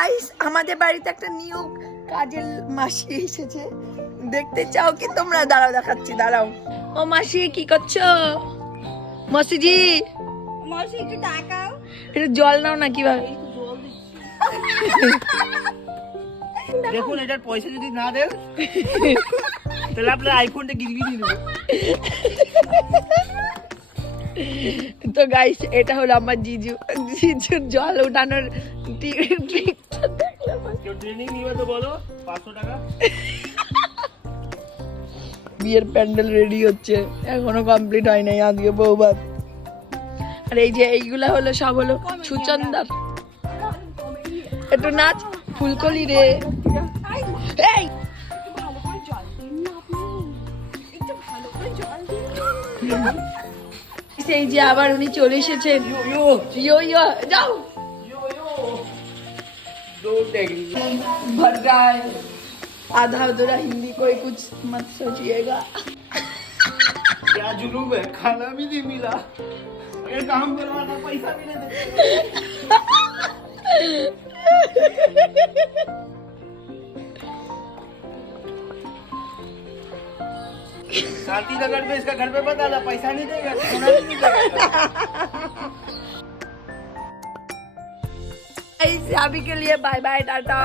Guys আমাদের বাড়িতে একটা নিউ কাজের মাসি এসেছে, দেখতে চাও কি তোমরা? দাঁড়াও দেখাচ্ছি, দাঁড়াও। ও মাসি কি করছো? মাসিজি মাসি একটু টাকাও, একটু জল নাও না। কিভাবে দেখুন এটার পয়সা যদি না দেন তাহলে আপনার আইফোনটা গিরবি দিয়ে দেবো। তো গাইস এটা হলো আমার জিজুর জল উঠানোর ট্রিকটা দেখলাম। কেউ ট্রেনিং নিবে তো বলো, 500 টাকা। বিয়ের প্যান্ডেল রেডি হচ্ছে, এখনো কমপ্লিট হয় নাই, আজকে বউভাত। আর এই যে এইগুলা হলো সব হলো সুচন্দার। একটু নাচ ফুলকলি রে। এই ভালো করে জল দিন না আপনি, একটু ভালো করে জল দিন। এই যে আবার উনি চলে এসেছেন। ইয়ো ইয়ো ইয়ো যাও ইয়ো ইয়ো डोंट एग्री। भर रहा है आधा अधूरा हिंदी, कोई कुछ मत सोचिएगा। क्या जुलूम है, खाना भी नहीं मिला, अगर काम करवाना पैसा भी नहीं देते। शांति नगर में इसका घर पे बता था, पैसा नहीं देगा, खाना भी नहीं देगा। अभी के लिए बाय बाय टाटा।